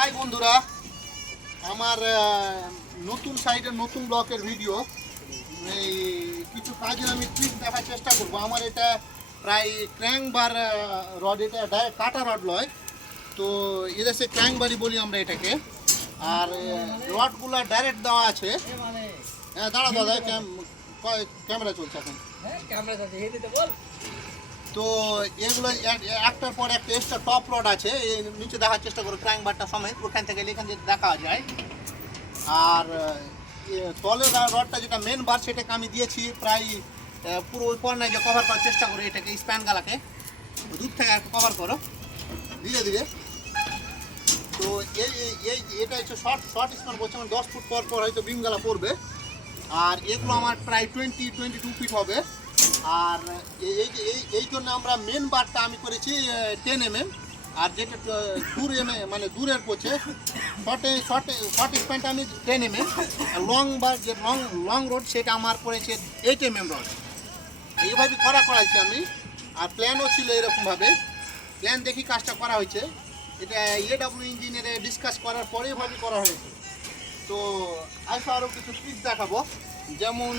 High বন্ধুরা, আমার নতুন সাইডের নতুন ব্লকের ভিডিও। এই কিছু কাজে আমি ট্রিক দেখার চেষ্টা করব। আমার এটা প্রায় ক্র্যাঙ্ক বার রড, এটা ডাইরেক্ট কাটা রড নয়, তো এদেশে ক্র্যাঙ্ক বারি বলি আমরা এটাকে। আর রডগুলো ডাইরেক্ট দেওয়া আছে। হ্যাঁ দাঁড়া দাদা, ক্যামেরা চলছে এখন। তো এগুলো একটার পর একটা এক্সট্রা টপ রড আছে, এই নিচে দেখার চেষ্টা করো ক্র্যাঙ্ক বারটা সমেত, ওখান থেকে এখান থেকে দেখা যায়। আর তলের রডটা যেটা মেন বার, সেটাকে আমি দিয়েছি প্রায় পুরো ওই কর্নায় যে কভার করার চেষ্টা করো, এটাকে স্প্যান গালাকে দূর থেকে একটু কভার করো ধীরে ধীরে। তো এটা হচ্ছে শর্ট স্প্যান বলছে, আমার 10 ফুট পর পর হয়তো বিম গালা পড়বে। আর এগুলো আমার প্রায় 22 ফিট হবে। আর এই জন্য আমরা মেন বারটা আমি করেছি 10 mm, আর যেটা মানে দূরের পড়ছে শর্ট স্প্যানটা আমি 10 mm, আর লং বার যে লং রোড সেটা আমার পড়েছে 8 mm রড। এইভাবে করাইছি আমি। আর প্ল্যানও ছিল এরকমভাবে, প্ল্যান দেখি কাজটা করা হয়েছে। এটা AW ইঞ্জিনিয়ারে ডিসকাস করার পরে এভাবে করা হয়েছে। তো আসো আরও কিছু ট্রিক দেখাবো। যেমন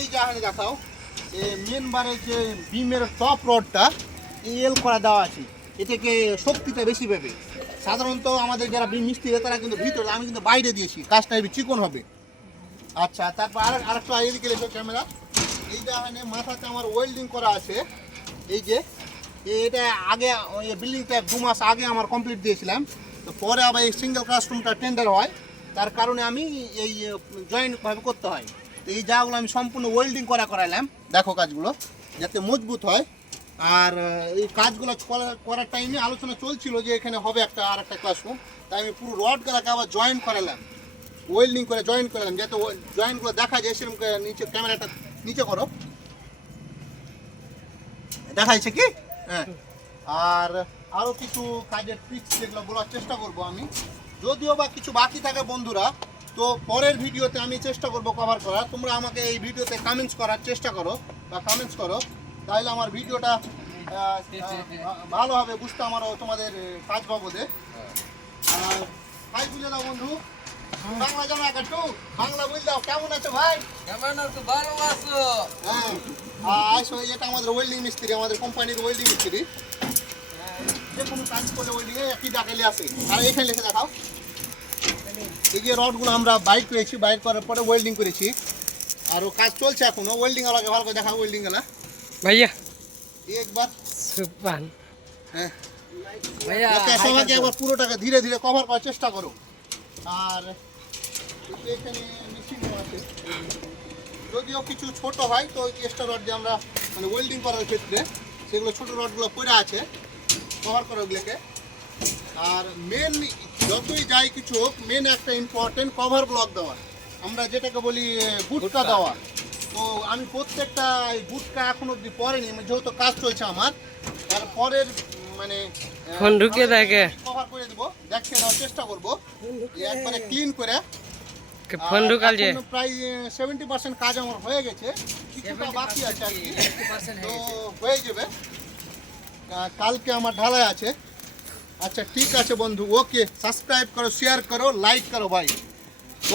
এই জাহানে দেখাও, মেন বারের যে বিমের টপ রডটা এল করা দেওয়া আছে, এটাকে শক্তিটা বেশি পাবে। সাধারণত আমাদের যারা বিম মিস্ত্রি তারা কিন্তু ভিতরে, আমি কিন্তু বাইরে দিয়েছি, কাজটা এবি চিকন হবে। আচ্ছা, তারপর আরেকটা এদিকে রেখে ক্যামেরা। এই জাহানে মাথাতে আমার ওয়েল্ডিং করা আছে। এই যে এটা আগে ওই বিল্ডিংটা 2 মাস আগে আমার কমপ্লিট দিয়েছিলাম, তো পরে আবার এই সিঙ্গেল ক্লাসরুমটা টেন্ডার হয়, তার কারণে আমি এই জয়েন্টভাবে করতে হয়। তো এই জায়গাগুলো আমি সম্পূর্ণ ওয়েল্ডিং করাইলাম, দেখো কাজগুলো যাতে মজবুত হয়। আর এই কাজগুলো করার টাইমে আলোচনা চলছিল যে এখানে হবে আর একটা ক্লাসরুম, তাই আমি পুরো রডগুলোকে আবার জয়েন করালাম, ওয়েল্ডিং করে জয়েন করালাম, যাতে জয়েন্টগুলো দেখা যায় সেরকম। নিচে ক্যামেরাটা নিচে করো, দেখা যাচ্ছে কি? হ্যাঁ। আর আরও কিছু কাজের ট্রিক্স যেগুলো বলার চেষ্টা করব আমি, যদিও বা কিছু বাকি থাকে বন্ধুরা, তো পরের ভিডিওতে আমি চেষ্টা করব কভার করার। তোমরা আমাকে এই ভিডিওতে কমেন্টস করার চেষ্টা করো বা কমেন্টস করো, তাহলে আমার ভিডিওটা ভালোভাবে বুঝতে আমারও তোমাদের কাজ বাবদে। আর ভাই বুঝে দাও বন্ধু, বাংলা জানা একটু বাংলা বুঝ দাও। কেমন আছো ভাই? কেমন আছো? ভালো আছো? হ্যাঁ আসো, এটা আমাদের ওয়েল্ডিং মিস্ত্রি, আমাদের কোম্পানির ওয়েল্ডিং মিস্ত্রি। যে কোনো কাজ করলে ওয়েল্ডিংয়ে একই ডাকালে আসে। আর এখানে লিখে দেখাও, এই যে রডগুলো আমরা বাইর করেছি, বাইর করার পরে ওয়েল্ডিং করেছি, আর ও কাজ চলছে এখনো। ওয়েল্ডিং আলাকে ভালো করে দেখাও, ওয়েল্ডিং গেলা ভাইয়া একবার সুপান। হ্যাঁ ভাইয়া সবাইকে একবার পুরোটাকে ধীরে ধীরে কভার করার চেষ্টা করো। আর এখানে মেশিন আছে, যদিও কিছু ছোট হয়, তো এক্সট্রা রড যে আমরা মানে ওয়েল্ডিং করার ক্ষেত্রে সেগুলো ছোট রডগুলো পড়ে আছে, কভার করো ওগুলোকে। আর মেন যতই যাই কিছু হোক, মেন একটা ইম্পর্টেন্ট কভার ব্লক দেওয়া, আমরা যেটাকে বলি বুটকা দেওয়া। তো আমি প্রত্যেকটা বুটকা এখন অব্দি পরেনি, যেহেতু কাজ চলছে আমার। তারপরের মানে ফোন ঢুকে দেখে কভার করে দেবো, দেখে দেওয়ার চেষ্টা করবো একবারে ক্লিন করে। ফোন ঢুকাল যে প্রায় 70% কাজ আমার হয়ে গেছে, কিছুটা বাকি আছে আর কি, তো হয়ে যাবে। কালকে আমার ঢালাই আছে। আচ্ছা ঠিক আছে বন্ধু, ওকে, সাবস্ক্রাইব করো, শেয়ার করো, লাইক করো ভাই।